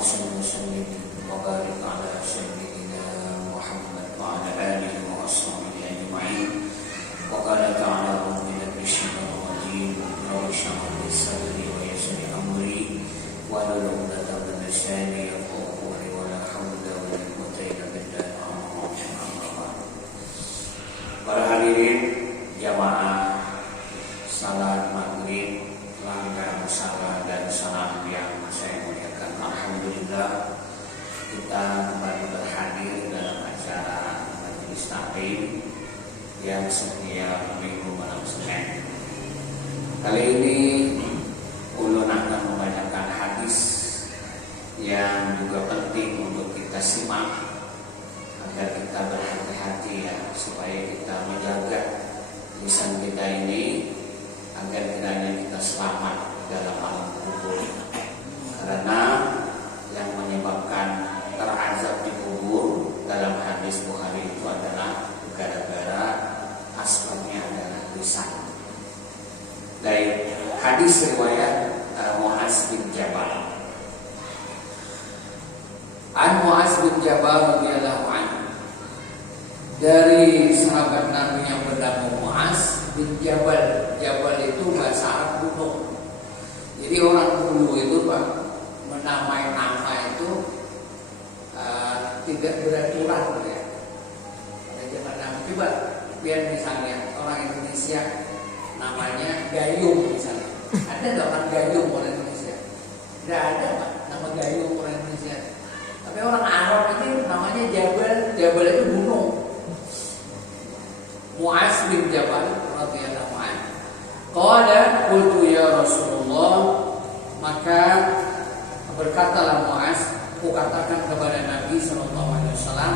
صل وسلم وبارك على سيدنا محمد وعلى آله وأصحابه أجمعين. وقال تعالى أعوذ بالله من الشيطان الرجيم رب اشرح لي صدري ويسر لي أمري واحلل عقدة من لساني يفقهوا قولي ولا حول ولا قوة إلا بالله. Para hadirin jamaah salat maghrib, langgar salat dan salam yang saya muliakan. Alhamdulillah kita kembali berhadir dalam acara majelis taklim yang setiap minggu malam Senin. Kali ini ulun akan membacakan hadis yang juga penting untuk kita simak agar kita berhati-hati ya, supaya kita menjaga lisan kita ini agar kiranya kita selamat dalam alam kubur. Karena yang menyebabkan terazab di kubur dalam hadis Bukhari itu adalah gara-gara asbabnya adalah lisan. Dari hadis riwayat Mu'az bin Jabal. An Mu'az bin Jabal radhiyallahu anhu, dari sahabat Nabi yang bernama Mu'az bin Jabal. Jabal itu bahasa Arab gunung. Jadi orang dulu itu Pak menamai nama itu tidak beraturan ya. Ada zaman nama. Coba biar misalnya orang Indonesia namanya Gayung misalnya. Ada nggak orang Gayung orang Indonesia? Tidak ada Pak nama Gayung orang Indonesia. Tapi orang Arab ini namanya Jabal. Jabal itu gunung. Mu'az bin Jabal radhiyallahu anhu. Qala qultu ya Rasulullah, maka berkatalah Mu'az, aku katakan kepada Nabi sallallahu alaihi wasallam,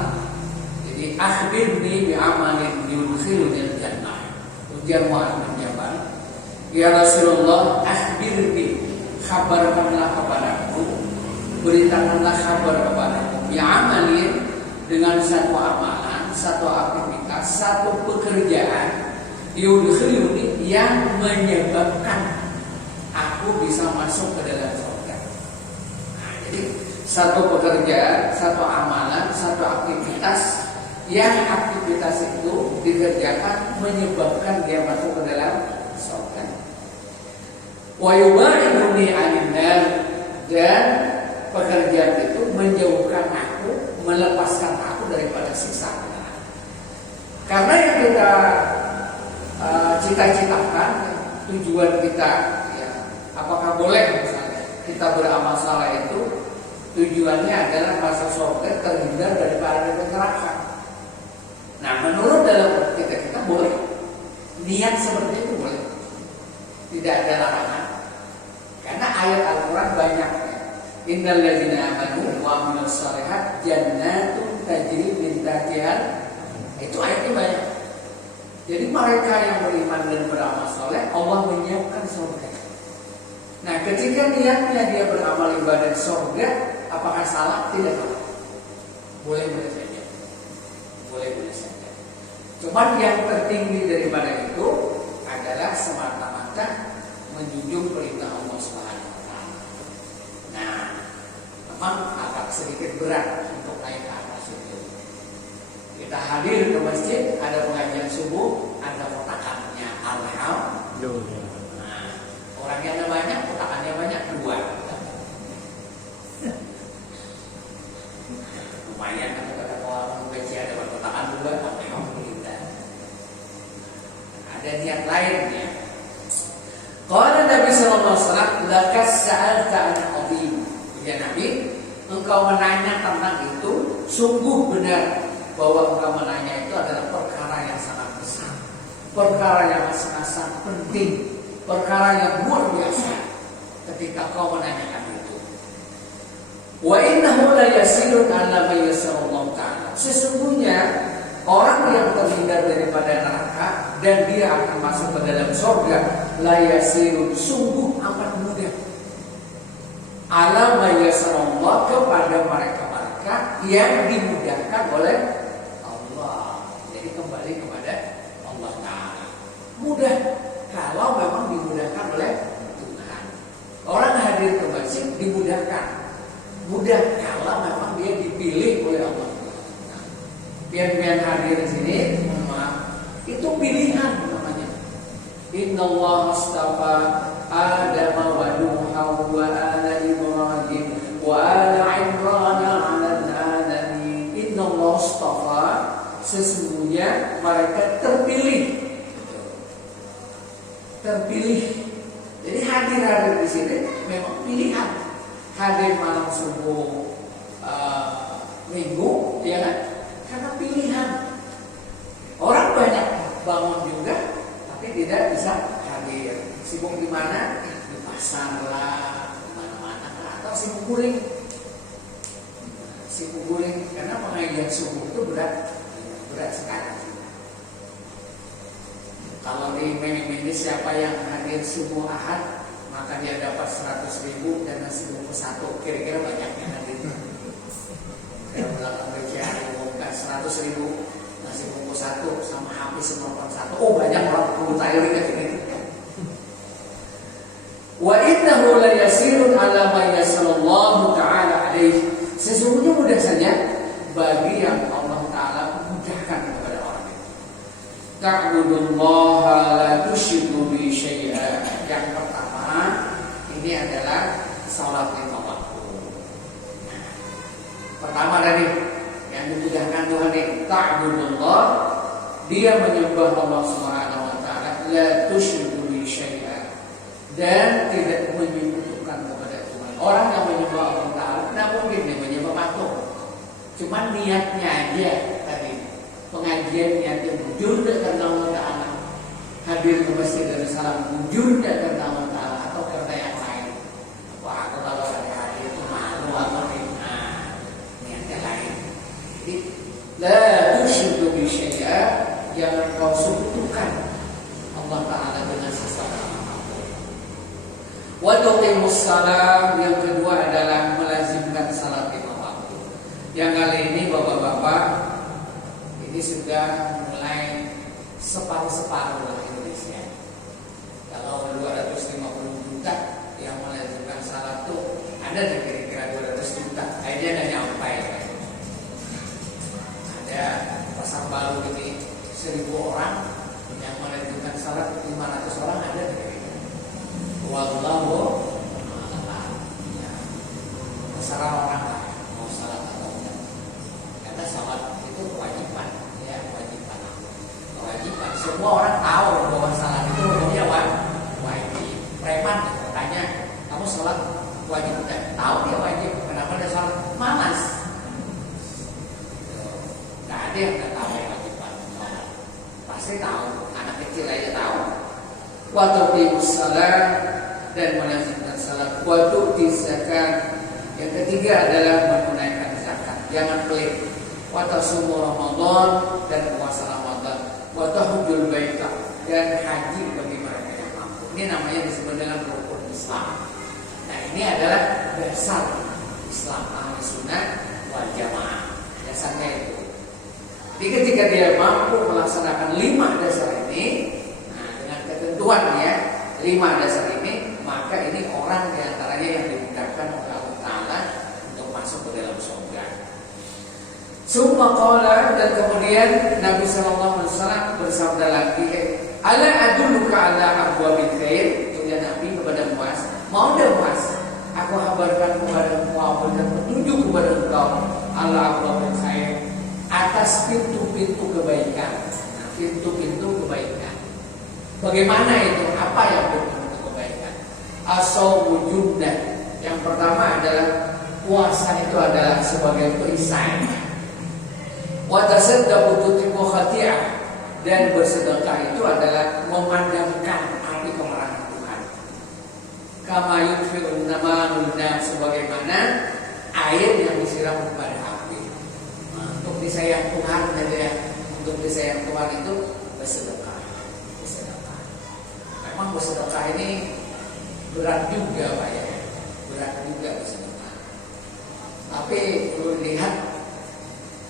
jadi akhbirni bi amalin yudkhiluni al-jannah. Ujar Mu'az bin Jabal, ya Rasulullah, akhbirni, khabarkanlah kepadaku, beritakanlah kabar kepadaku bi amalin, dengan satu amalan, satu aktivitas, satu pekerjaan yudkhiluni, yang menyebabkan aku bisa masuk ke dalam surga. Nah, jadi satu pekerjaan, satu amalan, satu aktivitas yang aktivitas itu dikerjakan menyebabkan dia masuk ke dalam surga. Wa yubaiduni 'anil nar, dan pekerjaan itu menjauhkan aku, melepaskan aku daripada siksa neraka. Karena yang kita cita-citakan, tujuan kita ya, apakah boleh misalnya kita beramal saleh itu tujuannya adalah masuk surga, terhindar daripada neraka. Nah, menurut dalam kita boleh niat seperti itu, boleh, tidak ada larangan. Karena ayat Al-Quran banyak. Innal ladzina amanu wa amilus shalihat jannatun tajri min tahtiha. Itu ayatnya banyak. Jadi mereka yang beriman dan beramal saleh, Allah menyiapkan surga. Nah, ketika niatnya dia beramal ibadah surga, apakah salah? Tidak salah. Boleh saja. Boleh saja. Cuman yang tertinggi daripada itu adalah semata-mata menjunjung perintah Allah Subhanahu wa taala. Nah, memang agak sedikit berat untuk naik ke atas itu. Kita hadir ke masjid, ada pengajian subuh, ada kotakannya alhamdulillah. Nah, orangnya banyak, kotakannya banyak, 2. Lumayan kan kata orang baca ada kotakan 2, alhamdulillah. Ada niat lainnya. Qala Nabi sallallahu alaihi wasallam, lakas sa'alta an azim. Ya Nabi, engkau menanya tentang itu, sungguh benar bahwa engkau menanya itu adalah perkara yang sangat besar, perkara yang sangat penting, perkara yang luar biasa ketika kau menanyakan itu. Wa innahu la yasirun ala ma yasarallahu ta'ala. Sesungguhnya orang yang terhindar daripada neraka dan dia akan masuk ke dalam surga, la yasirun, sungguh amat mudah, ala ma yasarallahu, kepada mereka-mereka yang dimudahkan oleh Allah. Jadi kembali kepada Allah Ta'ala. Mudah kalau memang dimudahkan oleh Tuhan. Orang hadir ke masjid dimudahkan. Mudah kalau memang dia dipilih oleh Allah. Pian-pian hadir di sini, mohon maaf, itu pilihan namanya. Innallaha astafa Adam wa Nuha wa ala Ibrahim wa ala Imran 'alal alamin. Innallaha astafa, sesungguhnya mereka terpilih. Terpilih. Jadi hadir di sini memang pilihan. Hadir malam subuh minggu, ya kan? Karena pilihan. Orang banyak bangun juga, tapi tidak bisa hadir. Sibuk di mana? Di pasar lah, di mana-mana lah, atau sibuk guling. Sibuk guling karena pengajian subuh itu berat sekali. Kalau di mini siapa yang hadir subuh Ahad, maka dia dapat 100.000 dan nasi bungkus 1. Kira-kira banyaknya hadir. Saya belakang BCA buka 100.000 nasi bungkus 1 sama habis semua 1. Oh, banyak orang perlu tayang ini. Wa innahu la yasirun ala ma yasallallahu ta'ala alaihi. Sesungguhnya mudah saja bagi yang Allah Ta'ala mudahkan kepada orang itu. Ta'budullaha la tusyriku bi syai'a. Yang pertama ini adalah salat lima waktu. Pertama tadi yang dimudahkan Tuhan itu ta'budullah, dia menyembah Allah Subhanahu wa taala, la tusyriku bi syai'a, dan tidak menyekutukan kepada Tuhan. Orang yang menyembah Allah Ta'ala tidak mungkin dia menyembah patung. Cuma niatnya aja tadi. Pengajian niatnya jujur karena Allah Ta'ala. Hadir ke masjid dan salam jujur karena Allah Ta'ala atau karena yang lain. Wah, aku kalau hari-hari itu malu atau niatnya lain. Jadi la tusyriku bi syai'a, jangan kau sekutukan Allah Ta'ala dengan sesuatu. Wa tuqimus salam, yang kedua adalah melazimkan salat lima waktu. Yang kali ini bapak-bapak ini sudah mulai separuh-separuh lah Indonesia. Kalau 250 juta yang melazimkan salat tuh ada kira-kira 200 juta. Aja ada nyampe. Ada pasar baru ini 1.000 orang yang melazimkan salat, 500 orang ada kira-kira. Wallahu a'lam. Ya. Terserah orang lah mau salat atau enggak. Karena salat itu kewajiban, ya kewajiban. Kewajiban. Semua orang tahu bahwa salat itu hukumnya wajib. Preman bertanya, kamu salat wajib enggak? Tahu dia wajib. Kenapa dia salat? Malas. Enggak ada yang enggak tahu kewajiban salat. Pasti tahu. Anak kecil aja tahu. Wa tuqimus salat, dan melazimkan salat. Wa tu'ti zakat. Yang ketiga adalah menunaikan zakat. Jangan pelit. Wa tasumu Ramadan, dan puasa Ramadan. Wa tahujjul baita, dan haji bagi mereka yang mampu. Ini namanya disebut dengan rukun Islam. Nah, ini adalah dasar Islam ahli sunnah wal jamaah. Dasarnya itu. Jadi ketika dia mampu melaksanakan 5 dasar ini, nah dengan ketentuan ya 5 dasar ini, maka ini orang diantaranya yang dimudahkan oleh Allah Ta'ala untuk masuk ke dalam surga. Summa qala, dan kemudian Nabi SAW bersabda lagi, ala adulluka ala abwabil khair. Kemudian Nabi kepada Muaz, mau dah Muaz, aku kabarkan kepada engkau dan petunjuk kepada engkau ala abwabil khair, atas pintu-pintu kebaikan. Nah, pintu-pintu kebaikan. Bagaimana itu? Apa yang pintu-pintu kebaikan? As-shaumu junnah. Yang pertama adalah puasa itu adalah sebagai perisai. Wa tasaddaqu tutfi'u khati'ah, dan bersedekah itu adalah memadamkan api kemarahan Tuhan. Kama yutfi'un namarun nar, sebagaimana air yang disiram kepada api. Nah, untuk disayang Tuhan ya, untuk disayang Tuhan itu bersedekah. Bersedekah. Memang bersedekah ini berat juga Pak ya. Berat juga bersedekah. Tapi perlu dilihat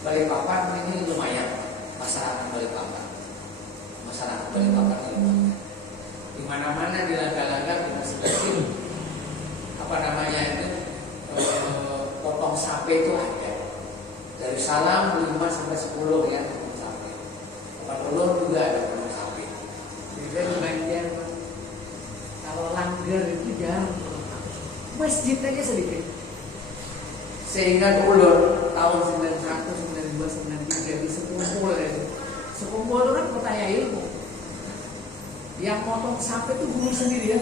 Balikpapan ini lumayan, masyarakat Balikpapan. Masyarakat Balikpapan ini lumayan. Di mana-mana di laga-laga di masjid apa namanya itu potong sapi itu ada. Dari salam 5 sampai 10 ya potong sapi. Tempat ulun juga ada potong sapi. Jadi lumayan kalau langgar itu jarang potong sapi. Masjid aja sedikit. Sehingga ulun tahun 91, 92, 93 di sekumpul itu. Sekumpul itu kan bertanya ilmu. Yang potong sapi itu guru sendiri ya.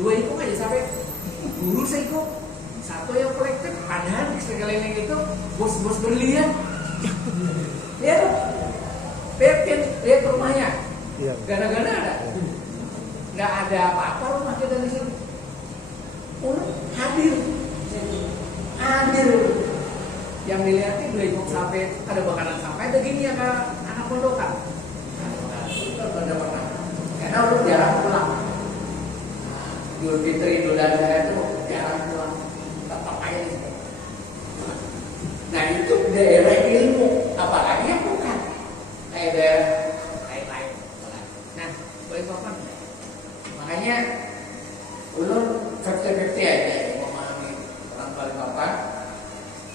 2 ikut aja sampai guru seikut. Satu yang kolektif, padahal di sekeliling itu bos-bos berlian. Ya tuh, lihat rumahnya. Gana-gana ada. Nggak ada apa-apa rumah kita di sini. Hadir. Yang dilihatin 2 ikut sampai ada bakaran sampai ada gini ya kayak anak pondokan. Ada pernah. Karena lu jarang pulang. Idul Fitri, Idul Adha itu jarang pulang. Tetap aja di sini. Nah itu daerah ilmu, apalagi yang bukan kayak daerah lain-lain. Nah, boleh papan. Makanya ulun 50-50 aja memahami orang Balikpapan.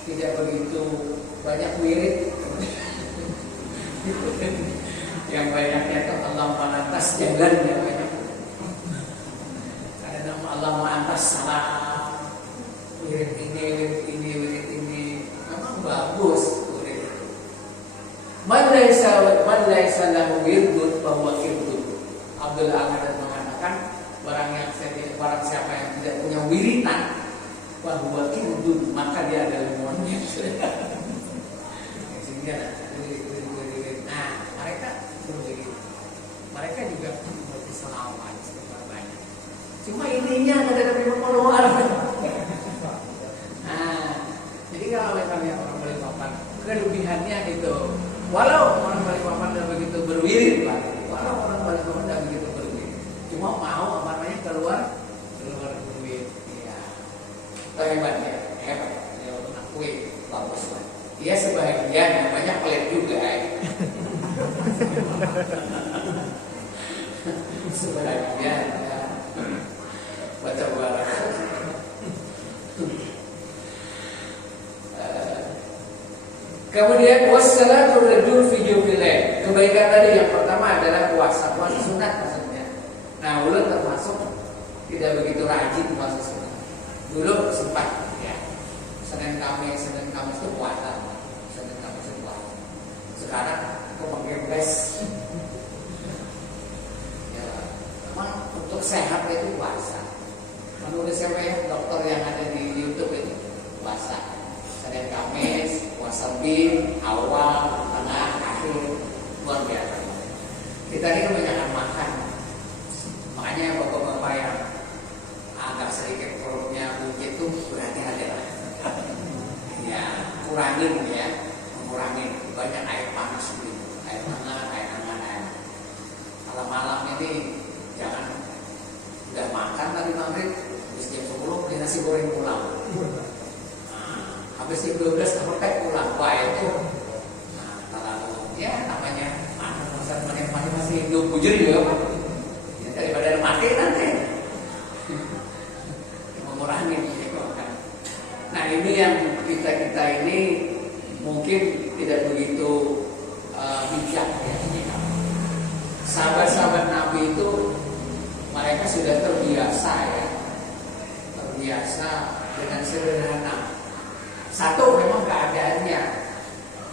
Tidak begitu banyak wirid. Yang banyaknya itu Allah mengatas jalan yang banyak. Ada nama Allah mengatas salam. Wirid ini memang bagus wirid itu. Man laisa lahu wirdun bahwa wirdun. Abdul Ahad mengatakan barang siapa yang tidak punya wiritan bahwa wirdun maka dia adalah monyet. Nah, mereka juga memiliki selawat banyak. Cuma ininya ada dari luar. Nah, jadi kalau misalnya orang Balikpapan kelebihannya itu, walau orang Balikpapan tidak begitu berwirid, Pak. Walau orang Balikpapan tidak begitu berwirid, cuma mau amarnya keluar berwirid. Iya. Itu hebatnya, hebat. Dia mengakui bagus lah. Dia sebahagian yang banyak pelit juga. Sebahagian ya. Baca barang. Kemudian wassalatu rajul fi jubilain. Kebaikan tadi yang pertama adalah puasa sunat maksudnya. Nah, ulun termasuk tidak begitu rajin puasa sunat. Dulu sempat ya. Senin Kamis itu puasa. Senin Kamis itu puasa. Sekarang aku mengebes. Ya, memang untuk sehat itu puasa. Menurut siapa ya dokter yang ada di YouTube itu puasa. Senin Kamis, puasa bin, awal, tengah, akhir, luar biasa. Kita ini kebanyakan makan, makanya bapak-bapak yang agak sedikit perutnya buncit itu berhati-hati lah. Ya, mengurangi banyak air panas gitu, air hangat, air hangat. Malam-malam ini jangan udah makan tadi maghrib, terus jam 10 beli nasi goreng pulang. Habis jam 12 kepetek pulang. Wah itu terlalu ya namanya mana masih hidup bujur juga Pak. Ya, daripada mati nanti mengurangi gitu kan. Nah ini yang kita ini mungkin tidak begitu bijak ya. Sahabat-sahabat Nabi itu mereka sudah terbiasa dengan sederhana. Satu memang keadaannya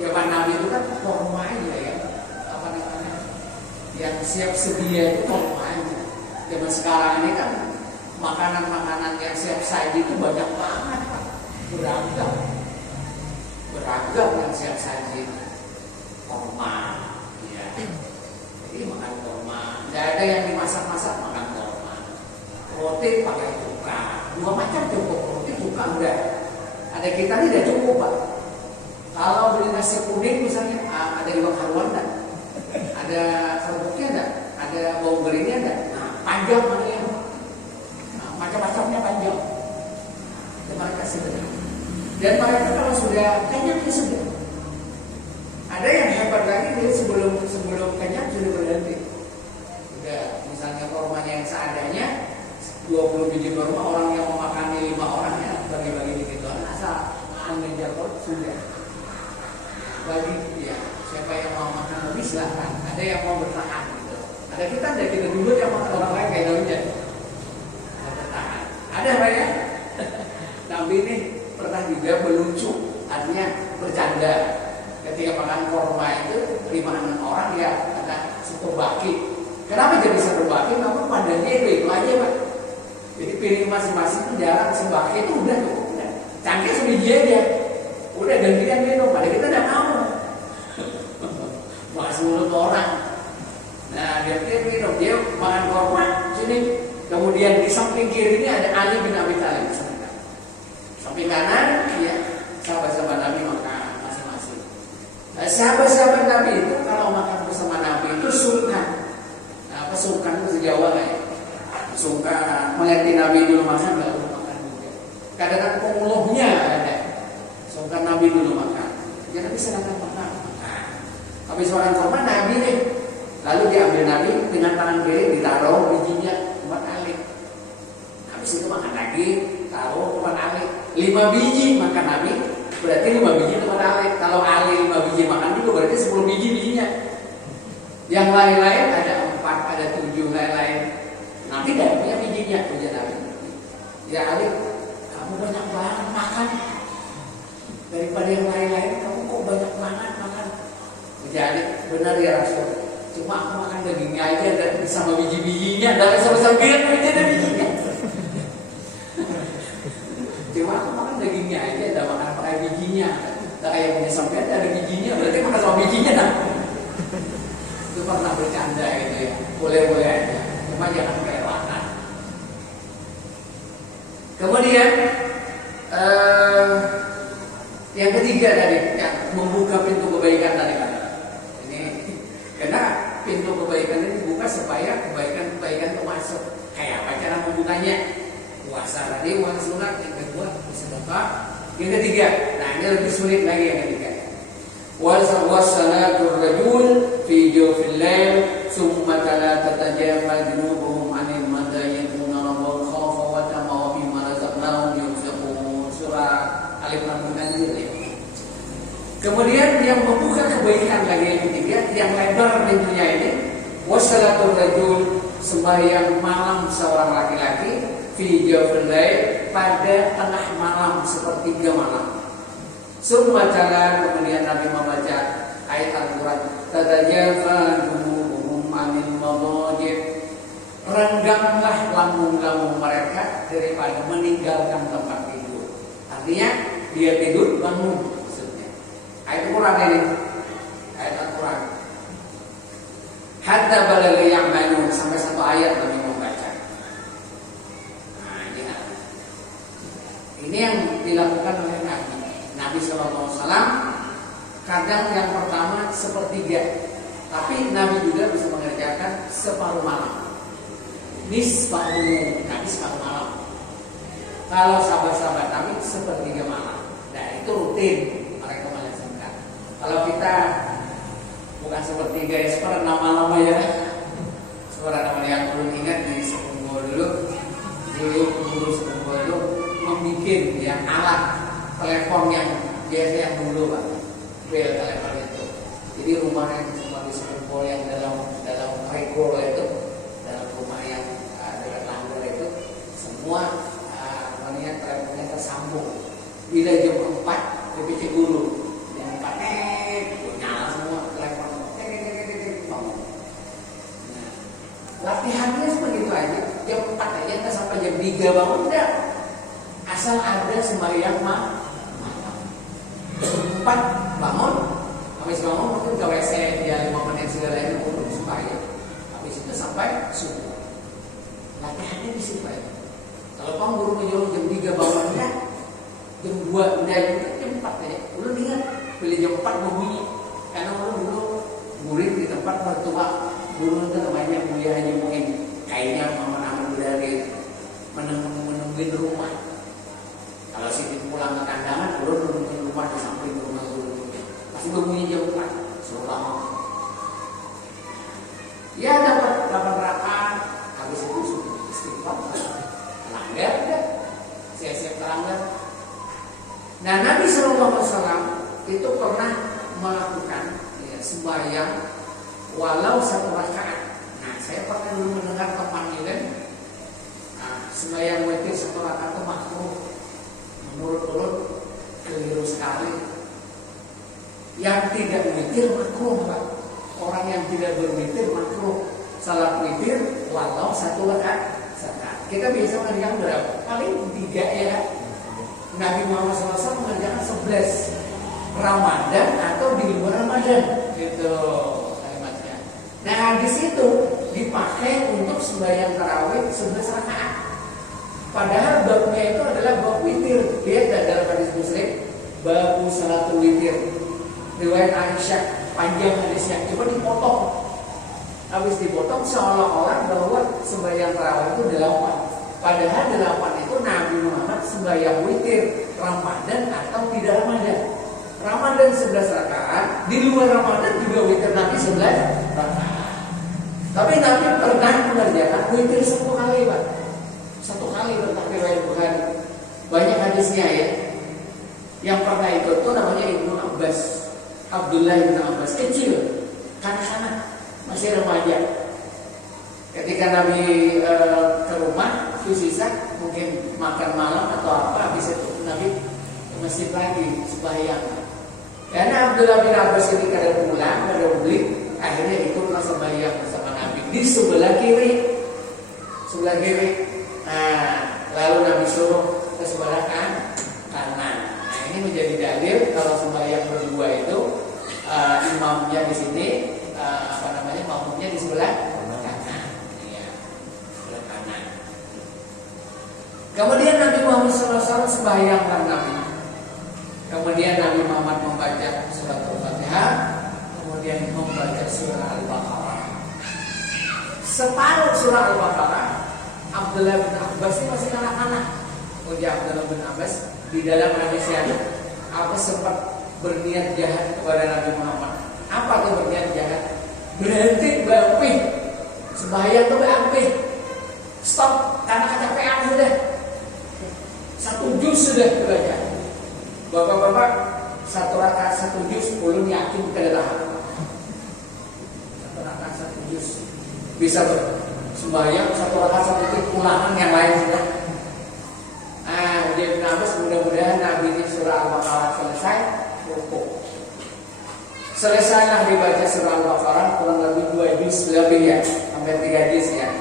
zaman Nabi itu kan korma aja ya, apa namanya, yang siap sedia itu korma aja. Zaman sekarang ini kan makanan-makanan yang siap saji itu banyak banget Pak, beragam yang siap saji, korma, ya. Jadi makan korma, nggak ada yang dimasak-masak makan korma. Roti pakai cuka, 2 macam cukup, roti cuka udah. Ada kita ini tidak cukup Pak. Kalau beli nasi kuning misalnya ada iwak haruan enggak? Ada serbuknya enggak? Ada bawang gorengnya enggak? Nah, panjang namanya. Nah, macam-macamnya panjang. Itu mereka sebenarnya. Dan mereka kalau sudah kenyang itu sudah. Ada yang hebat lagi dia sebelum kenyang sudah berhenti. Udah misalnya kormanya yang seadanya 20 biji korma, orang yang mau makan 5 orang ya bagi-bagi dikit doang asal ambil kuda. Bagi ya, siapa yang mau makan lebih silahkan. Ada yang mau bertahan gitu. Ada kita dulu yang makan orang lain kayak daunnya. Bertahan. Ada apa ya? Nabi ini pernah juga melucu, artinya bercanda. Ketika makan korma itu 5-6 orang ya ada satu baki. Kenapa jadi satu baki? Namun pandannya itu aja Pak. Jadi piring masing-masing itu jarang sebaki itu udah cukup. Cangkir sebiji aja. Udah gantian minum. Pada kita udah mau. Masih mulut orang. Nah dia minum. Dia makan korma sini. Kemudian di samping kirinya ada Ali bin Abi Thalib. Samping kanan ya sahabat-sahabat Nabi makan. Nah, sahabat-sahabat Nabi itu kalau makan bersama Nabi itu sungkan. Nah, apa sungkan itu Jawa lah ya. Sungkan melihat Nabi dulu makan baru makan juga. Kadang-kadang penguluhnya ada. Sungkan Nabi dulu makan. Ya Nabi silakan makan. Nah, habis makan korma Nabi nih. Lalu diambil Nabi dengan tangan kiri ditaruh bijinya tempat alik. Habis itu makan lagi, taruh tempat alik. 5 biji makan Nabi. Berarti 5 biji tempat Ali. Kalau Ali 5 biji makan juga berarti 10 biji bijinya. Yang lain-lain ada 4, ada 7 lain-lain. Nanti tidak punya bijinya punya Nabi. Ya Ali, kamu banyak banget makan. Daripada yang lain-lain, kamu kok banyak banget makan. Jadi benar ya Rasul. Cuma aku makan dagingnya aja dan sama biji-bijinya. Dan sama-sama ada bijinya. Cuma aku makan dagingnya aja, ada makan pakai bijinya. Tak kayak punya sampean ada bijinya, berarti makan sama bijinya nah. Itu pernah bercanda gitu ya. Boleh-boleh aja. Cuma jangan kelewatan. Kemudian yang ketiga tadi, yang membuka pintu kebaikan tadi kan. Ini karena pintu kebaikan ini dibuka supaya kebaikan itu masuk. Kayak apa cara membukanya? Puasa tadi, puasa sunat, yang kedua sedekah, yang ketiga, nah ini lebih sulit lagi yang ketiga. Wasalatul rajul fi jawfil lail, summa la tatajafa junubuhum 'anil madayyin wa khawfa wa tamaw bima razaqnahum yunfiqun. Surah Al-Imran ya. Kemudian yang membuka kebaikan lagi yang ketiga, yang lebar pintunya ini, wasalatul rajul, sembahyang malam seorang laki-laki fi jawfil lail, pada tengah malam sepertiga malam. Summa tala, kemudian Nabi membaca ayat Al-Quran, tatajafa junubuhum 'anil madajib, rengganglah lambung-lambung mereka daripada meninggalkan tempat tidur. Artinya dia tidur bangun maksudnya. Ayat Al-Quran ini, ayat Al-Quran. Hatta balagha ya'malun, sampai satu ayat Nabi membaca. Ini yang dilakukan oleh Nabi SAW. Kadang yang pertama sepertiga, tapi Nabi juga bisa mengerjakan separuh malam. Nisfahu, Nabi separuh malam. Kalau sahabat-sahabat Nabi sepertiga malam. Nah itu rutin mereka melaksanakan. Kalau kita bukan sepertiga ya, separuh malam aja. Separuh yang belum ingat di Sepunggol dulu Sepunggol dulu membuat yang alat telepon yang biasa yang dulu Pak, bel telepon itu. Jadi rumah yang cuma di Sepunggol yang dalam regol itu, dalam rumah yang dekat langgar itu, semua teleponnya tersambung. Bila jam 4 di PC Guru, jam 4 nyala semua telepon. Bangun. Nah, latihannya seperti itu aja. Jam 4 aja nggak sampai jam 3 bangun udah. Asal ada sembahyang malam. 4 bangun, habis bangun mungkin ke WC ya 5 menit segala itu untuk sembahyang. Habis itu sampai subuh. Latihannya di situ aja. Kalau kamu guru menyuruh jam 3 bangun ya, jam 2 udah jam 4 aja. Ulun ingat pilih jam 4 berbunyi. Karena ulun dulu murid di tempat mertua. Dulu itu namanya Buya Haji Muin. Kayaknya Mama Aman dari menungguin rumah. Kalau Siti pulang ke kandangan, ulun menungguin rumah di samping rumah ulun. Pasti berbunyi jam 4. Suruh lama. Ya dapat 8 rakaat. Habis itu istighfar. Langgar udah. Siap-siap teranggar. Nah, Nabi SAW itu pernah melakukan ya, sembahyang walau 1 rakaat. Nah, saya pernah dulu mendengar teman ini, sembahyang witir 1 rakaat itu makruh. Menurut keliru sekali. Yang tidak witir makruh, Pak. Orang yang tidak berwitir makruh. Salat witir walau 1 rakaat. Kita biasa mengerjakan berapa? Paling 3 ya. Nabi Muhammad SAW mengerjakan 11 Ramadan atau di luar Ramadan, gitu kalimatnya. Nah, di situ dipakai untuk sembahyang tarawih 11 rakaat. Padahal babnya itu adalah bab witir. Lihat dalam hadis Muslim, bab salatul witir. Riwayat Aisyah, panjang hadisnya, cuma dipotong. Habis dipotong seolah-olah bahwa sembahyang tarawih itu 8. Padahal 8 itu Nabi Muhammad sembahyang witir Ramadan atau tidak Ramadan. Ramadan 11 rakaat, di luar Ramadan juga witir Nabi 11 rakaat. Tapi Nabi pernah mengerjakan witir 1 kali, Pak. 1 kali tentang riwayat Bukhari. Banyak hadisnya ya. Yang pernah ikut itu namanya Ibnu Abbas, Abdullah bin Abbas, kecil, kanak-kanak, masih remaja. Ketika Nabi ke rumah, sisa mungkin makan malam atau apa, habis itu Nabi ke masjid lagi sembahyang. Karena Abdullah bin Abbas ketika ada pulang, ada beli, akhirnya ikutlah sembahyang bersama Nabi di sebelah kiri. Sebelah kiri. Nah, lalu Nabi suruh ke sebelah kanan. Nah, ini menjadi dalil kalau sembahyang berdua itu imamnya di sini, makmumnya di sebelah kanan. Ya, sebelah kanan. Kemudian Nabi Muhammad SAW sembahyang Nabi. Kemudian Nabi Muhammad membaca surat Al-Fatihah, kemudian membaca surah Al-Baqarah. Separuh surah Al-Baqarah, Abdullah bin Abbas ini masih anak-anak. Ujar Abdullah bin Abbas di dalam hadisnya, aku sempat berniat jahat kepada Nabi Muhammad. Apa tuh berniat jahat? Berhenti bapih, sembahyang tuh bapih, stop karena kecapean sudah. 1 juz sudah dibaca. Bapak-bapak 1 rakaat 1 juz, ulun yakin kelelahan. 1 rakaat 1 juz bisa sembahyang 1 rakaat 1 juz, ulangan yang lain sudah. Jadi Abbas mudah-mudahan Nabi ini surah Al-Baqarah selesai, rukuk. Selesailah dibaca surah Al-Baqarah kurang lebih 2 juz lebih ya, sampai 3 juz ya.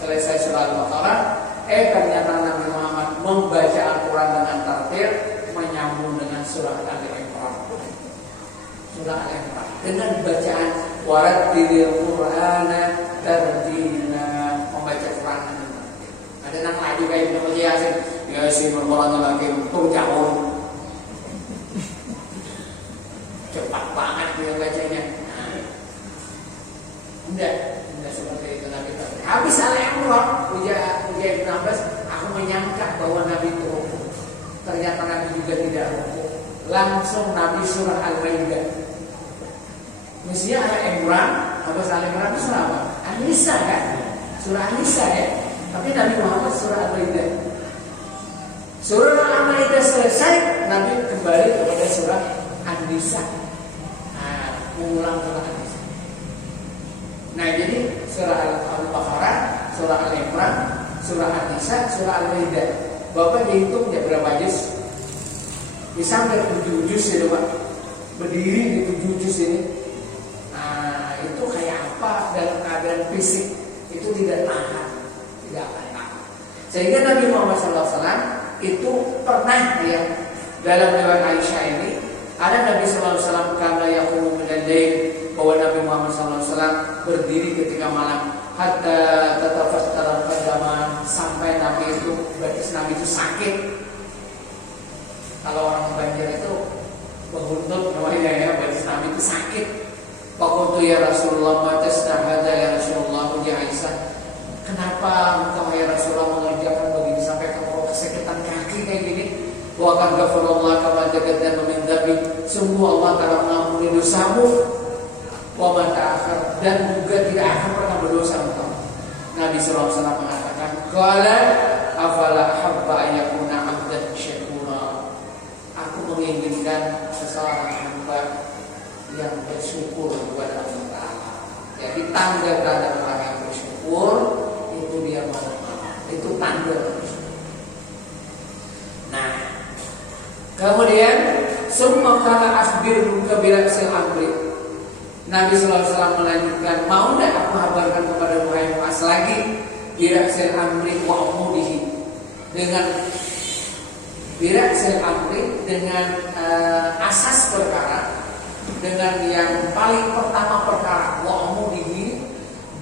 Selesai surah Al-Baqarah, ternyata Nabi Muhammad membaca Al-Quran dengan tartil, menyambung dengan surah Al-Imran. Surah Al-Imran dengan bacaan warattilil Qur'ana tartila, membaca Quran dengan tartil. Ada yang lagi kayak Ibnu Yasin, Yasin bermolan lagi untuk jauh. Cepat banget dia bacanya. Enggak seperti itu Nabi. Habis Al-Imran, ujar Ibnu Abbas, aku menyangka bahwa Nabi itu rukuk. Ternyata Nabi juga tidak rukuk. Langsung Nabi surah Al-Maidah. Mestinya Al-Imran, habis Al-Imran itu surah apa? An-Nisa kan? Surah An-Nisa ya. Tapi Nabi Muhammad surah Al-Maidah. Surah Al-Maidah selesai, Nabi kembali kepada surah An-Nisa. Mengulang surah An-Nisa. Nah, jadi surah Al-Baqarah, surah Al-Imran, surah An-Nisa, surah Al-Maidah. Bapak dihitung ya berapa juz? Bisa hampir 7 juz itu Pak. Berdiri di 7 juz ini. Nah, itu kayak apa dalam keadaan fisik itu tidak tahan, tidak akan tahan. Sehingga Nabi Muhammad SAW itu pernah ya dalam riwayat Aisyah ini ada Nabi SAW karena yaqumu minal lail, bahwa Nabi Muhammad SAW berdiri ketika malam hatta tatafattara qadaman, sampai Nabi itu batis Nabi itu sakit. Kalau orang banjir itu berhuntut namanya ya, batis Nabi itu sakit. Faqultu ya Rasulullah ma tasna'hada ya Rasulullah, uji Aisyah, kenapa engkau ya Rasulullah mengerjakan begini sampai kamu kesakitan kaki kayak gini? Wa qad ghafarallahu kama taqaddama min dhanbi, sungguh Allah telah mengampuni dosamu wa ma ta'akhir, dan juga tidak akan pernah berdosa engkau. Nabi sallallahu alaihi wasallam mengatakan, qala afala habba yakuna 'abdan syakura, aku menjadikan seseorang hamba yang bersyukur kepada Allah Ta'ala. Jadi tanda terhadap orang yang bersyukur itu dia mohon maaf. Itu tanda. Nah, kemudian semua kala asbir kabirasil amri. Nabi sallallahu alaihi wasallam melanjutkan, mau tidak aku kabarkan kepada wahai Muaz lagi birasil amri wa umudihi, dengan birasil amri, dengan asas perkara, dengan yang paling pertama perkara wa umudihi,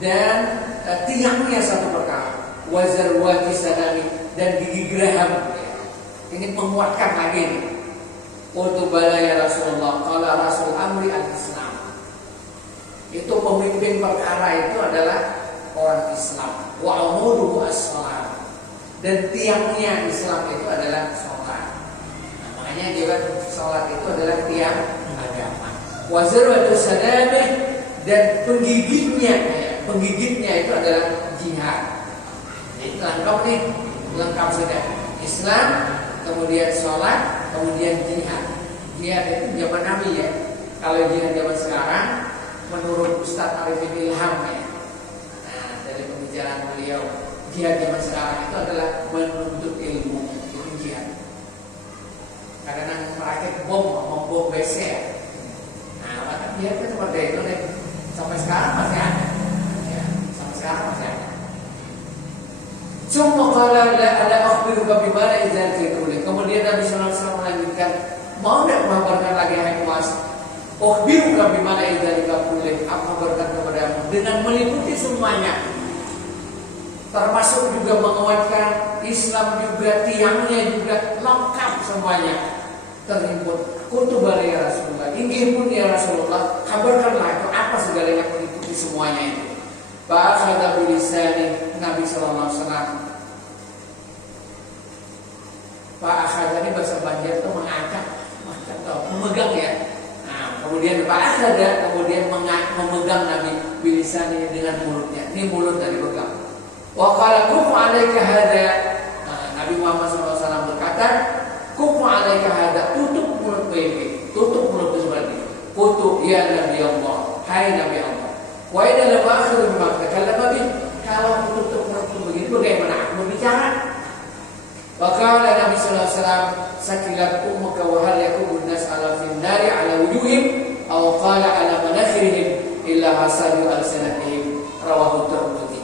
dan tiangnya satu perkara, wazarwati sanami, dan gigi geraham. Ini menguatkan lagi. Utubala ya Rasulullah, qala Rasul amri al-Islam. Itu pemimpin perkara itu adalah orang Islam. Wa umuduhu as-salat. Dan tiangnya Islam itu adalah sholat. Nah, makanya juga sholat itu adalah tiang agama. Wa zarwatu sanamih, dan penggigitnya itu adalah jihad. Jadi lengkap nih, lengkap sudah. Islam, kemudian sholat, kemudian jihad. Jihad itu zaman Nabi ya. Kalau jihad zaman sekarang, menurut Ustaz Arifin Ilham ya. Nah, dari pembicaraan beliau, jihad zaman sekarang itu adalah menuntut ilmu. Itu jihad. Kadang-kadang merakit bom WC ya. Nah, maka jihad itu seperti itu nih. Sampai sekarang masih ada. Ya, sampai sekarang masih ada. Cuma kalau ada akhbiruka bimana idzan kulli. Kemudian Nabi sallallahu alaihi wasallam melanjutkan, mau tidak mengabarkan lagi hai Muaz? Akhbiruka bimana idzan kulli. Aku kabarkan kepadamu dengan meliputi semuanya. Termasuk juga menguatkan Islam juga, tiangnya juga lengkap semuanya. Terhimpun kutubah ya Rasulullah. Inggih pun ya Rasulullah, kabarkanlah itu apa segala yang meliputi semuanya itu. Ba'akhadha bilisani, Nabi sallallahu alaihi wasallam. Ba'akhadha ini bahasa Banjar itu mengangkat, memegang ya. Nah, kemudian ba'akhadha, kemudian memegang Nabi bilisani dengan mulutnya. Ini mulut dari pegang. Wa qala kufu 'alaika hada. Nabi Muhammad sallallahu alaihi wasallam berkata, kufu 'alaika hada, tutup mulut ini, tutup mulut seperti ini. Kutu ya Nabi Allah, hai Nabi Allah. Wa idza lam akhir bima takallama bi, kalau tutup mulut begini bagaimana aku berbicara? Maka Nabi sallallahu alaihi wasallam, sakilat ummuka wa hal yakubun nas ala fin nari ala wujuhim aw qala ala manakhirihim illa hasadu alsanatihim, rawahu Tirmidzi.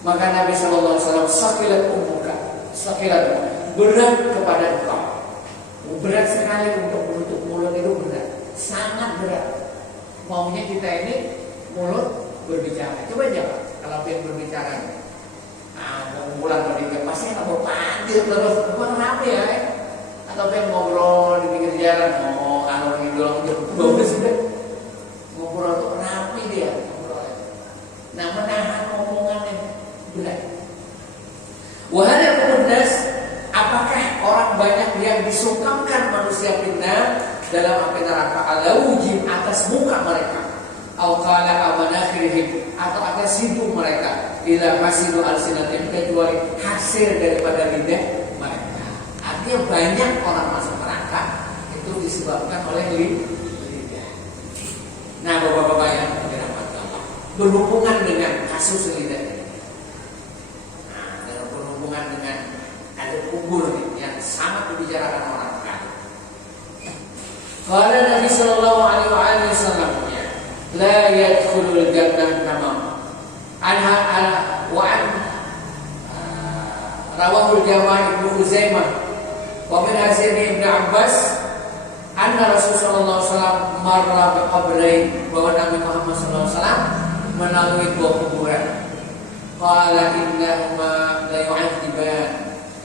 Maka Nabi sallallahu alaihi wasallam, sakilat ummuka, sakilat, berat kepada engkau. Berat sekali untuk menutup mulut itu, berat, sangat berat. Maunya kita ini mulut berbicara. Coba jawab kalau pengen berbicara. Nah, mau pulang ke pasti nggak mau panggil terus. Kenapa ya? Atau pengen ngobrol di pinggir jalan, mau kalau ini doang bagus sudah. Ngobrol tuh rapi dia ngobrol. Nah, menahan omongannya berat. Wahai pemudas, apakah orang banyak yang disungkamkan manusia pindah dalam api neraka ala wujud atas muka mereka, atau qala amanakhirihim, atau atas hidung mereka, ila hasidu alsinatim, kecuali hasil daripada lidah mereka. Artinya banyak orang masuk neraka itu disebabkan oleh lidah. Nah, bapak-bapak yang dirahmati Allah, berhubungan dengan kasus lidah ini. Nah, dan berhubungan dengan ada kubur yang sangat dibicarakan orang kan. Qala Nabi sallallahu alaihi wasallam, la yadkhulul jannah nama anha wa an rawahul Jama' Ibnu Khuzaimah wa min hadis Ibnu Abbas anna Rasulullah sallallahu alaihi wasallam marra bi qabrain, bahwa Nabi Muhammad sallallahu alaihi wasallam melalui dua kuburan. Qala innahuma la yu'adziban,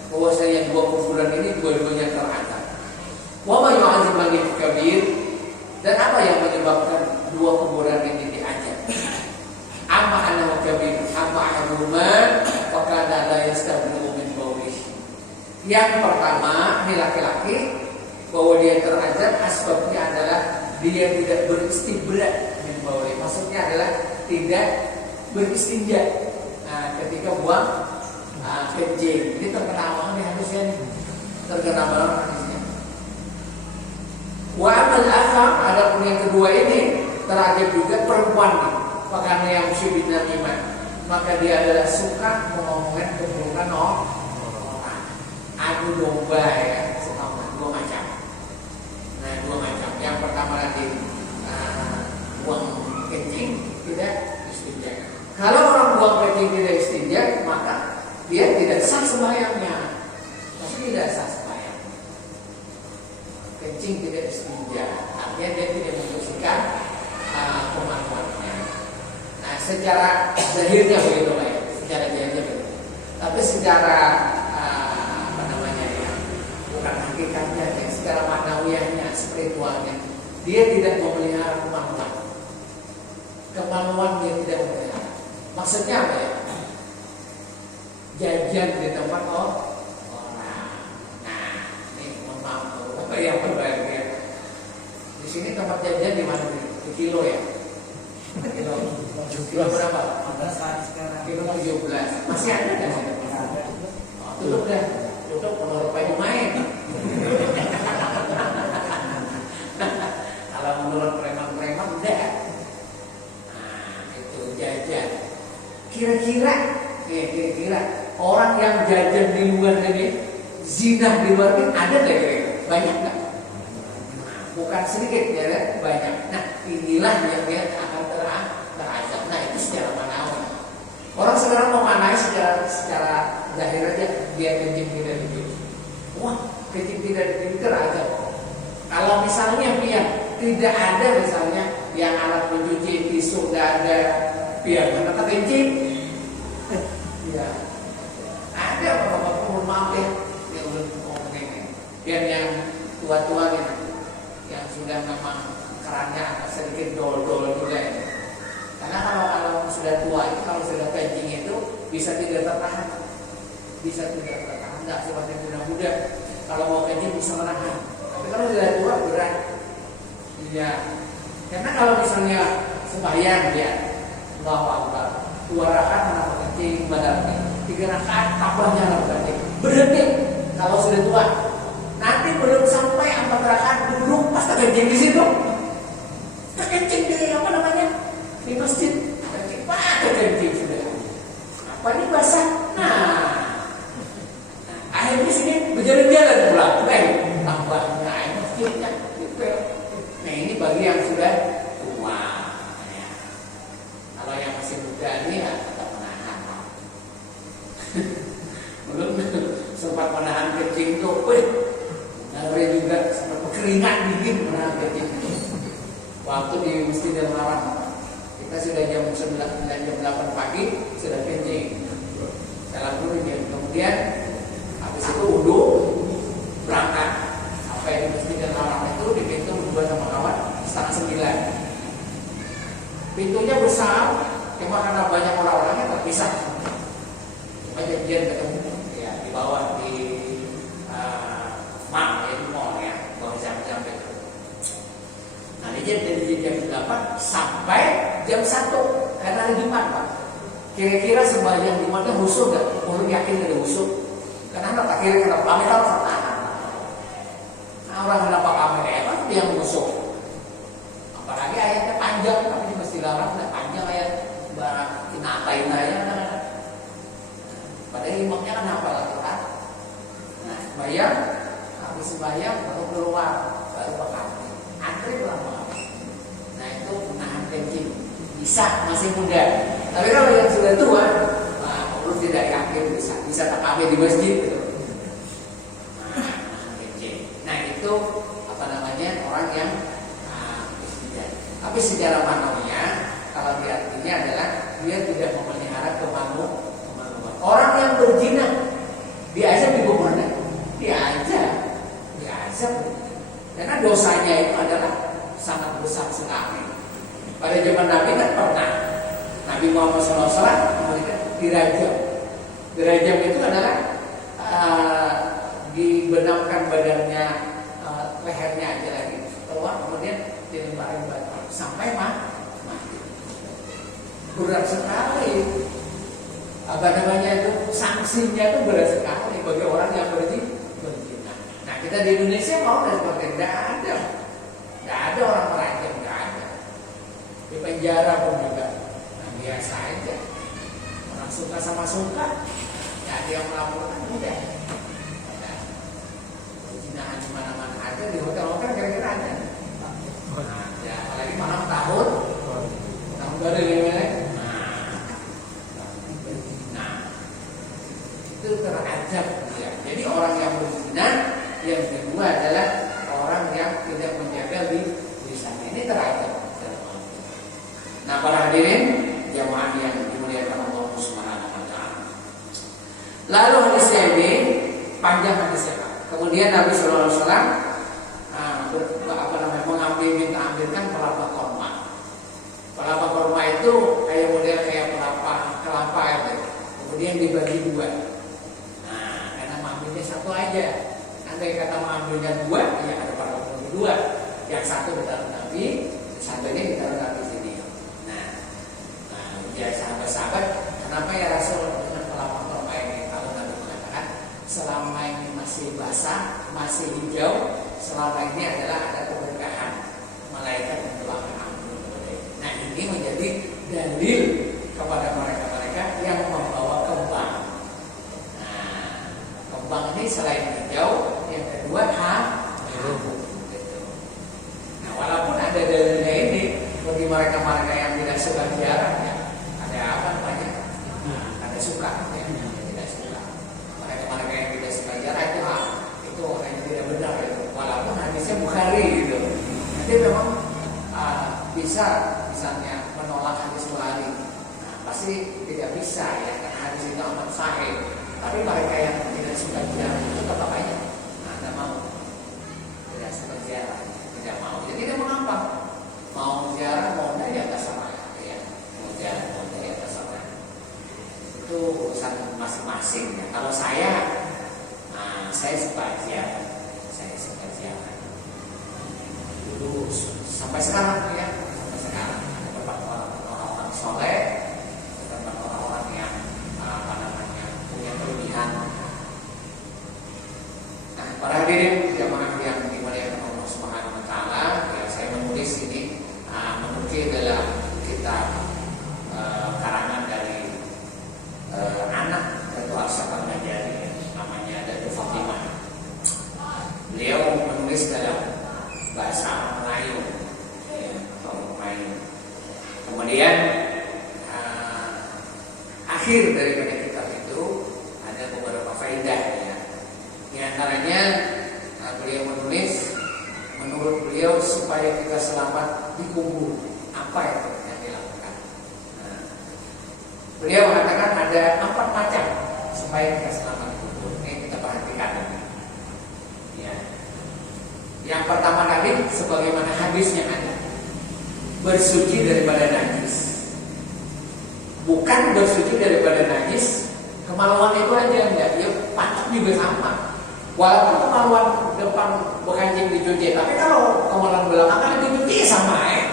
bahwa saya dua kuburan ini dua-duanya terangkat. Wa ma yu'adzib man kabir, dan apa yang menyebabkan dua kuburan ini diajak? Amma annahu kabir, amma ahaduhuma wa kana la yastabiqu min bawlih. Yang pertama, ini laki-laki, bahwa dia terajab asbabnya adalah dia tidak beristibra min bawlih. Maksudnya adalah tidak beristinja ketika buang kencing. Ini terkenal banget nih hadisnya nih. Terkenal banget hadisnya. dua ini terakhir juga perempuan nih, makanya yang syibina iman, maka dia adalah suka mengomongkan keburukan orang, adu domba ya, sama dua macam. Nah, dua macam. Yang pertama nanti buang kencing tidak istinja. Kalau orang buang kencing tidak istinja, maka dia tidak sah sembahyangnya. Maksudnya tidak sah sembahyang. Kencing tidak istinja, artinya dia tidak membersihkan kemampuannya. Nah, secara zahirnya begitu lah ya, secara zahirnya begitu. Tapi secara apa namanya ya, bukan hakikatnya ya, secara maknawiyahnya, spiritualnya, dia tidak memelihara kemampuan. Kemampuan dia tidak memelihara. Maksudnya apa ya? Jajan di tempat orang. Nah, ini memampu. Apa yang berbahagia? Di sini tempat jajan di mana nih? Di kilo ya? Kilo berapa? Kilo 17. Masih ada nggak sih? Oh, tutup dah. Tutup kalau rupanya main. Kalau menurut preman-preman udah. Nah, itu jajan. Kira-kira orang yang jajan di luar ini, zina di luar ini ada nggak kira-kira? Banyak nggak? Bukan sedikit ya, banyak. Nah, inilah yang dia akan terazab. Nah, itu secara manawi. Orang sekarang memanai secara zahir aja, dia kencing tidak dipilih. Wah, kencing tidak dipilih terazab. Kalau misalnya dia tidak ada misalnya yang alat mencuci tisu nggak ada, biar mereka kencing. Ya, ada bapak-bapak maaf ya, yang udah ngomongin. Dan yang tua-tua gitu, yang sudah memang kerannya agak sedikit dol-dol juga ya. Karena kalau sudah tua itu, kalau sudah kencing itu bisa tidak tertahan, nggak seperti muda-muda. Kalau mau kencing bisa menahan, tapi kalau sudah tua berat. Iya, karena kalau misalnya sembahyang ya, nggak apa-apa. 2 rakaat kenapa kencing badannya, 3 rakaat tambahnya kenapa kencing, berhenti. Kalau sudah tua, nanti belum sampai 4 rakaat duduk pas kencing di situ, kencing di apa namanya di masjid, kencing sudah. Apa ini basah? Nah, akhirnya sini berjalan-jalan pulang, baik tambahnya air masjidnya. Nah, ini bagi yang sudah tua. Kalau yang masih muda ini ya tetap menahan. Belum sempat menahan kencing tuh, ada juga sempat keringat dingin menahan kencing. Waktu di Masjidil Haram, kita sudah jam 9 dan jam 8 pagi sudah kencing. Salam dulu dia. Kemudian habis itu wudu, berangkat. Sampai di Masjidil Haram itu di pintu berdua sama kawan 8:30. Pintunya besar, cuma karena banyak orang-orangnya terpisah. Cuma janjian ketemu ya di bawah di mall ya, bawah jam-jam itu. Nah, dia dari jam 8 sampai jam 1 karena hari Jumat, Pak. Kira-kira sembahyang Jumatnya khusyuk nggak? Perlu yakin ada khusyuk. Karena tak kira kenapa kami tahu tertahan. Nah, orang kenapa kami apa yang khusyuk? Apalagi ayatnya panjang, tapi mesti larang dan panjang ayat barang inatain aja. Padahal imamnya kan hafal Al-Quran. Nah, sembahyang, habis sembahyang baru keluar, baru bakal antri lama. Nah, itu menahan kencing bisa masih muda. Tapi kalau yang sudah tua, perlu tidak yakin bisa takabir di masjid gitu. Nah, menahan kencing. Nah, itu apa namanya orang yang tapi secara maknanya kalau diartinya adalah dia tidak memelihara kemampuan. Orang yang berzina diazab di kubur kan? Diazab. Karena dosanya itu adalah sangat besar sekali. Pada zaman Nabi kan pernah Nabi Muhammad SAW memberikan dirajam. Dirajam itu adalah dibenamkan badannya, lehernya aja lagi keluar, kemudian dilemparin batu sampai mati. Berat sekali. Apa namanya itu, sanksinya itu berat sekali bagi orang yang berzina. Nah, kita di Indonesia mau dan seperti tidak ada orang merajam, tidak ada. ziarah pun juga biasa aja. Orang suka sama suka, ya dia melaporkan udah. Zinahan di mana-mana ada, di hotel-hotel kira-kira ada. Nah, ya apalagi malam tahun baru ya. Nah, itu terajab ya. Jadi orang yang berzina, yang kedua adalah orang yang tidak menjaga lisannya. Ini terajab. Nah, para hadirin jamaah yang dimuliakan Allah Subhanahu wa taala. Lalu hadisnya ini panjang hadisnya. Kemudian Nabi sallallahu alaihi wasallam mengambilkan kelapa korma. Kelapa korma itu kayak model kayak kelapa itu. Kemudian dibagi dua. Nah, karena mengambilnya satu aja. Andai kata mengambilnya dua, ya ada para dua. Yang satu ditaruh Nabi, satunya ditaruh Nabi sini. Ya sahabat-sahabat, kenapa ya Rasul dengan kelapa korma ini? Kalau Nabi mengatakan selama ini masih basah, masih hijau, selama ini adalah ada keberkahan malaikat mendoakan ampun. Nah, ini menjadi dalil kepada mereka-mereka yang membawa kembang. Nah, kembang ini selain hijau, yang kedua harum. Nah, walaupun ada dalilnya ini bagi mereka-mereka yang tidak suka ziarah, ya, ada apa namanya? Ada suka, ya, tidak suka. Mereka-mereka yang tidak suka ziarah itu orang yang tidak benar, ya. Walaupun hadisnya Bukhari gitu. Nanti memang bisa misalnya menolak hadis Bukhari. Nah, pasti tidak bisa ya, karena hadis itu amat sahih. Tapi mereka yang tidak suka ziarah itu tetap aja tidak mau, tidak suka ziarah, tidak mau. Jadi dia mengapa? Mau ziarah, mau tidak ya terserah, ya. Mau ziarah, mau tidak ya terserah. Itu urusan masing-masing. Ya. Kalau saya suka ziarah. Dulu sampai sekarang ya, sampai sekarang ada beberapa orang-orang soleh, beberapa orang-orang yang punya kelebihan. Nah, para hadirin jamaah yang dimuliakan Allah Subhanahu wa taala, ya saya menulis ini menukil dalam kitab karangan dari anak Datu Arsyad Al-Najari, namanya Datu Fatimah. Beliau menulis dalam bahasa Melayu, ya, atau Melayu. Kemudian akhir daripada kitab itu ada beberapa faedah, ya. Di antaranya beliau menulis, menurut beliau supaya kita selamat dikubur, apa itu yang dilakukan? Beliau mengatakan ada 4 macam supaya kita selamat dikubur. Ini kita perhatikan. Ya. Yang pertama tadi, sebagaimana hadisnya ada, bersuci daripada najis. Bukan bersuci daripada najis, kemaluan itu aja enggak, ya pantat juga sama. Walaupun kemaluan depan bekanjing dicuci, tapi kalau kemaluan belakang kan dicuci sama ya.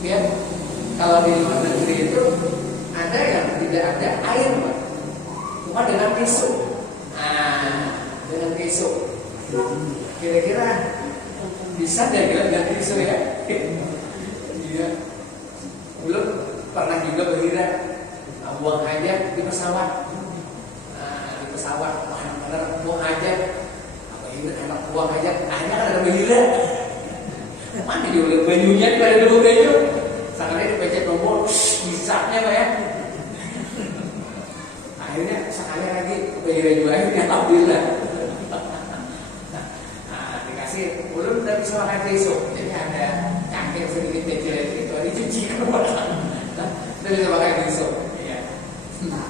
Iya. Kalau di luar negeri itu ada yang tidak ada air, Pak. Cuma dengan tisu. Dengan tisu. Kira-kira bisa nggak ganti tisu ya? Iya. Belum pernah juga berhira buang hajat di pesawat. Di pesawat, benar buang hajat. Enak buang hajat, akhirnya kan ada berhira. Mana dia bajunya ada dulu baju. Sekarang dipencet tombol, bisanya Pak ya. Akhirnya sekali lagi berhira juga, akhirnya alhamdulillah. Belum udah bisa pakai tisu, jadi ada cangkir sedikit kecil itu dicuci keluar. Udah bisa pakai tisu. Ya. Nah,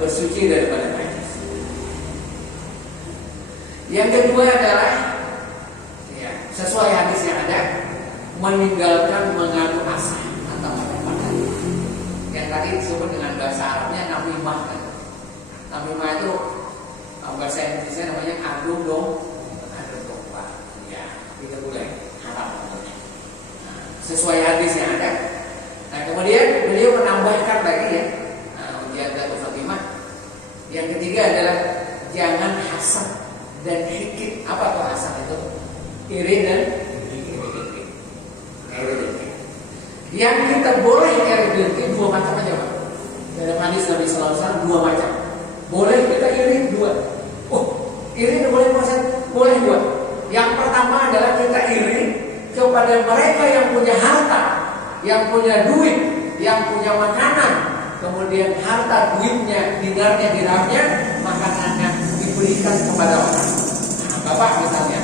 bersuci daripada najis. Yang kedua adalah, ya, sesuai hadis yang ada, meninggalkan mengadu asah atau mengatakan. Yang tadi disebut dengan bahasa Arabnya namimah. Namimah itu bahasa Indonesia namanya adu domba. Tidak boleh, haram namanya. Sesuai hadis yang ada. Nah, kemudian beliau menambahkan lagi ya, ujian Datu Fatimah. Yang ketiga adalah jangan hasad dan hikit. Apa tuh hasad itu? Iri dan hikit. Yang kita boleh iri dua macam aja Pak. Dalam hadis Nabi Sallallahu Alaihi Wasallam dua macam. Boleh kita iri dua. Oh, iri boleh puasa, boleh dua. Yang pertama adalah kita iri kepada mereka yang punya harta, yang punya duit, yang punya makanan, kemudian harta duitnya, dinarnya, dirhamnya, makanannya diberikan kepada orang. Nah, Bapak misalnya,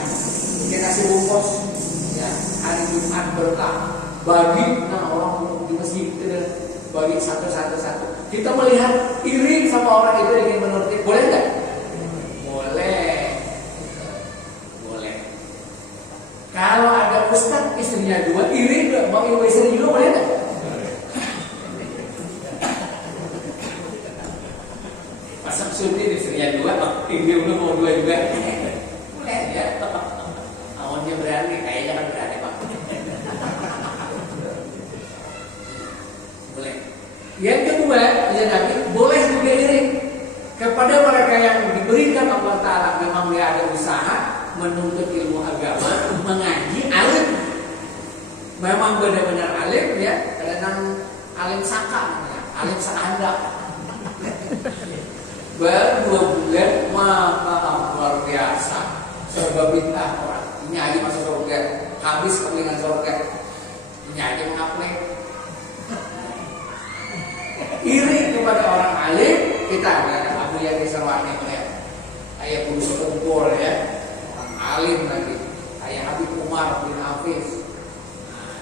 kita kasih bungkus, ya hari Jumat berkah, bagi, nah orang di masjid bagi satu. Kita melihat iri sama orang itu ingin menuruti, boleh nggak? Boleh. Kalau ada ustaz istrinya dua, iri nggak? Mau ibu istri juga boleh nggak? Pasang sunyi istrinya dua, iri udah mau dua juga. Boleh ya? Awalnya berani, kayaknya kan berani Pak. Boleh. Yang kedua, ya Nabi, boleh juga iri kepada mereka yang diberikan Allah Ta'ala, memang dia ada usaha menuntut ilmu agama, mengaji, alim, memang benar-benar alim ya, kadang alim saka, alim sakanda. Baru 2 bulan, luar biasa, serba bid'ah orang. Ini aja masuk surga, habis kepentingan surga, ini aja mengaplek. Iri kepada orang alim, kita ada Abu Yadi Sarwani ya, ayah guru sekumpul ya, orang alim lagi, ayah Habib Umar bin Hafiz,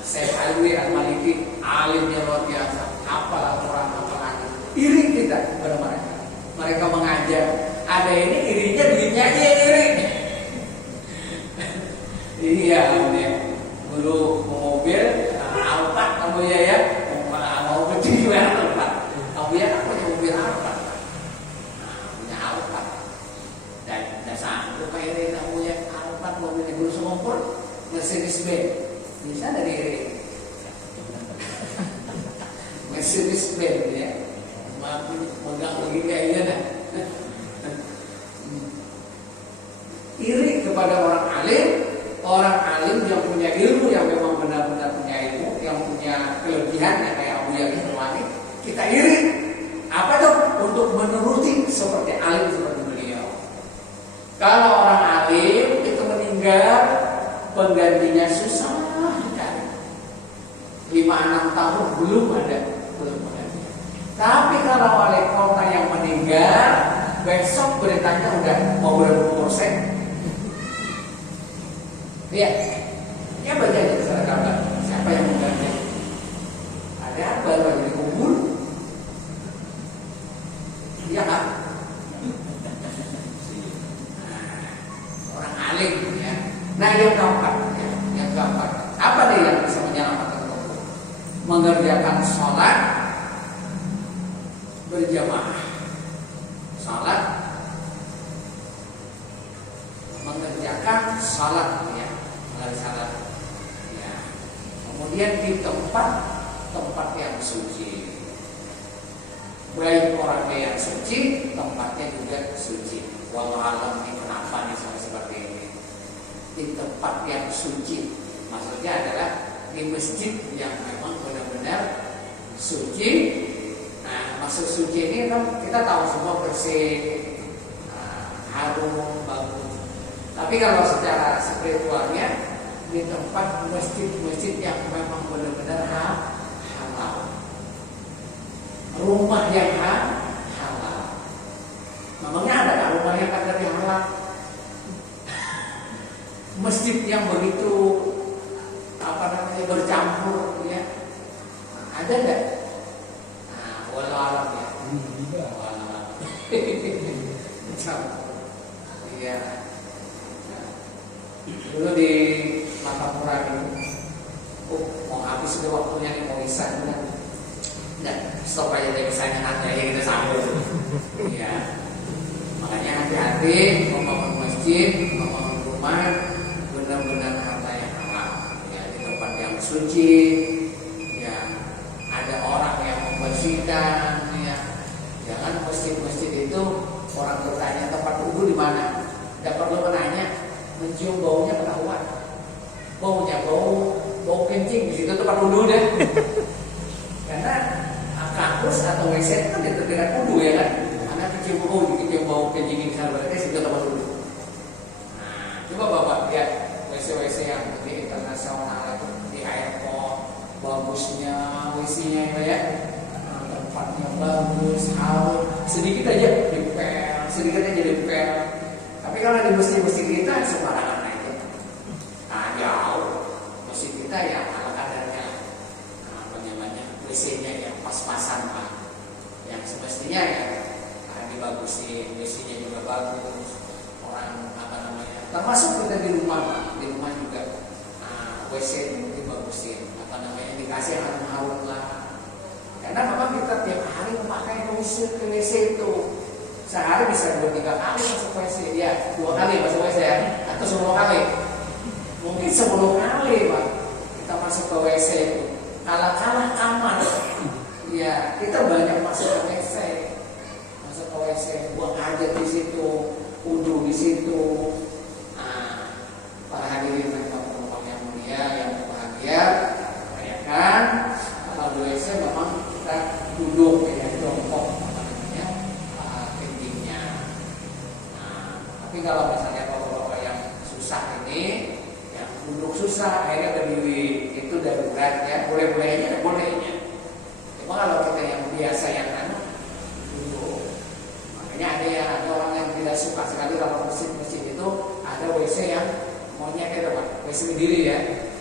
Syekh Alwi Al-Maliki, alimnya luar biasa, hafal Al-Quran, hafal hadis. Iri kita kepada mereka, mereka mengajar, ada ini irinya duitnya aja yang iri. Iya, guru mobil, Alphard kamu ya, mau kecil ya Alphard. Kamu ya aku punya mobil Alphard, punya Alphard, dan sanggup kayak kamu ya Alphard mobilnya guru sekumpul, Mercedes-Benz, bisa dari Mercedes-Benz ya, mampu megang begini kayaknya dah. Iri kepada orang alim yang punya ilmu, yang memang benar-benar punya ilmu, yang punya kelebihan yang kayak Abu Yadi Sarwani, kita iri. Apa tuh? Untuk menuruti seperti alim seperti beliau. Kalau orang alim itu meninggal, penggantinya susah dicari. 5-6 tahun belum ada penggantinya. Tapi kalau wali kota yang meninggal, besok beritanya udah mau berkursen. Iya, ya baca aja secara gambar. Siapa yang mengganti? Ada apa lagi dikubur? Iya kan? Orang alim ya. Nah yang keempat, apa nih yang bisa menyelamatkan kubur? Mengerjakan sholat berjamaah. Sholat, mengerjakan sholat ya. Salat ya. Kemudian di tempat yang suci, baik orangnya yang suci, tempatnya juga suci. Wallahu alam ini kenapa nih seperti ini. Di tempat yang suci, maksudnya adalah di masjid yang memang benar-benar suci. Nah, maksud suci ini kan kita tahu semua bersih, harum, bagus. Tapi kalau secara spiritualnya, di tempat masjid-masjid yang memang benar-benar halal, rumah yang halal. Memangnya ada nggak rumah yang kagak halal? Masjid yang begitu bercampur, ya ada nggak? Nah, walau alam ya, iya. Dulu di Mapapura ini, mau habis sudah waktunya nih, mau isya enggak, stop aja deh isanya nanti aja kita sambung. Iya, makanya hati-hati membangun masjid, membangun rumah, benar-benar harta yang halal, ya di tempat yang suci, ya ada orang yang membersihkan, ya jangan masjid-masjid itu orang bertanya tempat wudhu di mana, tidak perlu menanya. Mencium baunya ketahuan, baunya bau bau kencing di situ tuh kan wudhu deh. Karena kampus atau WC itu kan dekat dengan wudhu ya kan. Anak kecil bau kencing di sana berarti situ tempat wudhu. Nah, coba bapak lihat WC yang di internasional di airport, bagusnya WC-nya itu ya. Tempatnya bagus, halus, sedikit aja dipel. Tapi kalau di masjid kita sembarangan aja. Nah, jauh. Masjid kita ya ala kadarnya. WC-nya yang pas-pasan Pak. Yang semestinya ya dibagusin, WC-nya juga bagus. Orang termasuk kita di rumah Pak, di rumah juga. WC itu dibagusin, dikasih yang harum lah. Karena memang kita tiap hari memakai WC itu. Sehari bisa 2-3 kali masuk WC. Ya, 2 kali masuk WC ya. Atau 10 kali. Mungkin 10 kali Pak kita masuk ke WC itu. Kalah-kalah kamar. Ya, kita banyak masuk ke WC. Buang hajat di situ, wudu di situ. Nah, para hadirin dan penumpang yang mulia, yang berbahagia, ya kan? Kalau di WC memang kita duduk ya, jongkok kencingnya. Nah, tapi kalau misalnya bapak-bapak yang susah ini, yang duduk susah, akhirnya berdiri, itu darurat ya, boleh-bolehnya. Cuma kalau kita yang biasa yang duduk, makanya ada orang yang tidak suka sekali kalau masjid itu ada WC yang maunya kita Pak, WC berdiri ya.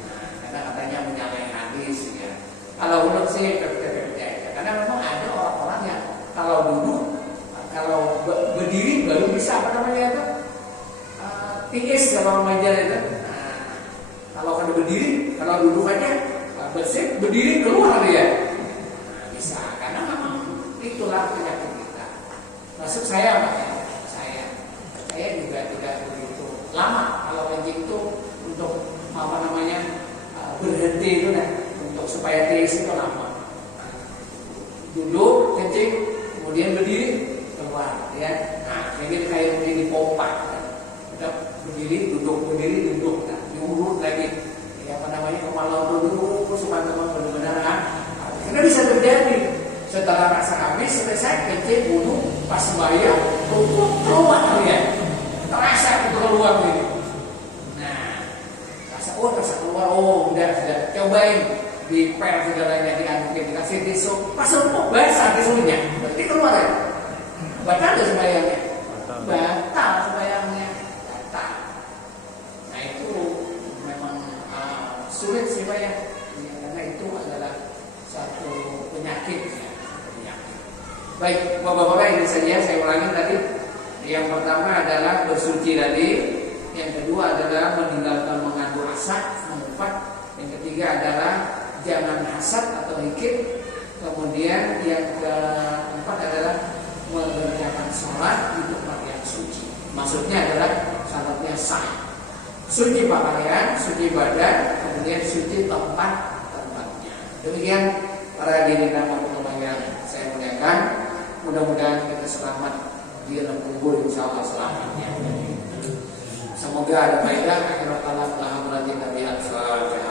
Nah, karena katanya menyalahi hadis ya. Kalau duduk sih kerja. Karena memang ada orang-orang yang kalau duduk, kalau berdiri baru bisa tiis kalau meja itu. Nah, kalau kada berdiri, kalau duduk aja bersih, berdiri keluar dia. Nah, bisa karena memang itulah penyakit kita. Maksud saya Pak ya, saya juga tidak begitu lama kalau kencing itu untuk berhenti itu untuk supaya tiis itu lama. Duduk kencing, kemudian berdiri keluar ya. Nah, ini kayak begini pompa. Udah berdiri duduk, nah, diurut lagi. Ya kepala duduk supaya memang benar-benar karena bisa terjadi setelah rasa habis selesai kencing wudu pas sembahyang keluar ya. Terasa itu keluar gitu. Nah, rasa keluar, udah cobain dipel segalanya, diaduk, dikasih tisu, pas untuk basah tisunya, berarti keluar ya. Batal nggak sembahyangnya? Batal sembahyangnya, batal. Nah itu memang sulit sih Pak ya, karena itu adalah satu penyakit ya. Baik, bapak-bapak, ini saja saya ulangi tadi. Yang pertama adalah bersuci tadi, yang kedua adalah meninggalkan mengandung asap, mengumpat, yang ketiga adalah jangan hasad atau hikit, kemudian yang keempat adalah mengerjakan sholat di tempat yang suci. Maksudnya adalah sholatnya sah, suci pakaian, suci badan, kemudian suci tempat-tempatnya. Demikian para hadirin dan penumpang yang saya muliakan, mudah-mudahan kita selamat di alam kubur, insyaallah selamatnya. Semoga ada faedah akhirat kalam, alhamdulillah, Nabi Al-Fatihah.